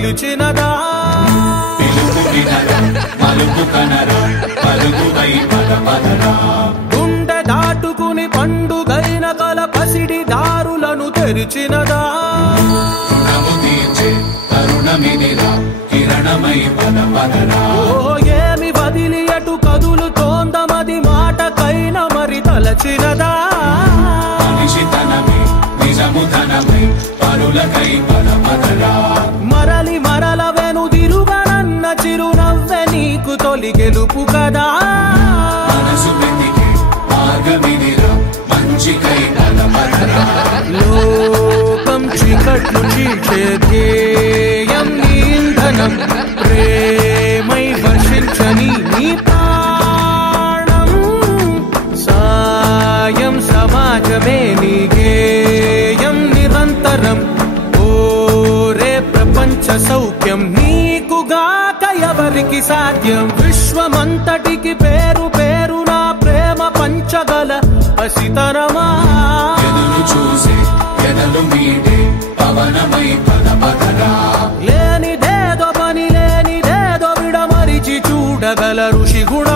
పిలిచినదా పిలుపు వినరా మలుపు కనరా పలుకువై పద పదరా గుండె దాటుకుని పండుగైన కల పసిడి దారులను తెరిచినదా రుణము తీర్చే తరుణమిదిరా కిరణమై పద పదరా ఏమి వదిలి అటు కదులుతోందమది మాటకైన మరి తలచినదా మనిషితనమే నిజముతనమై పరులకై పద పదరా మరలి మరల వెనుదిరుగనన్న చిరునవ్వె నీకు తొలి గెలుపు కదా మనసు వెతికే మార్గమిదిరా మంచికై పద పదరా లోకం చీకట్లు చీల్చే ధ్యేయం నీ ఇంధనం ప్రేమై వర్షించని నీ ప్రాణం సాయం సమాజమే నీ గేయం నిరంతరం ఓరే ప్రపంచ సౌఖ్యం నీకుగాక ఎవరికి సాధ్యం విశ్వమంతటికి పేరు పేరు నా ప్రేమ పంచగల పసితరమా ఎదురు చూసే ఎదలు మీడే పవనమై పద పదరా లేనిదేదో పని లేనిదేదో విడమరిచి చూడగల ఋషి గుణ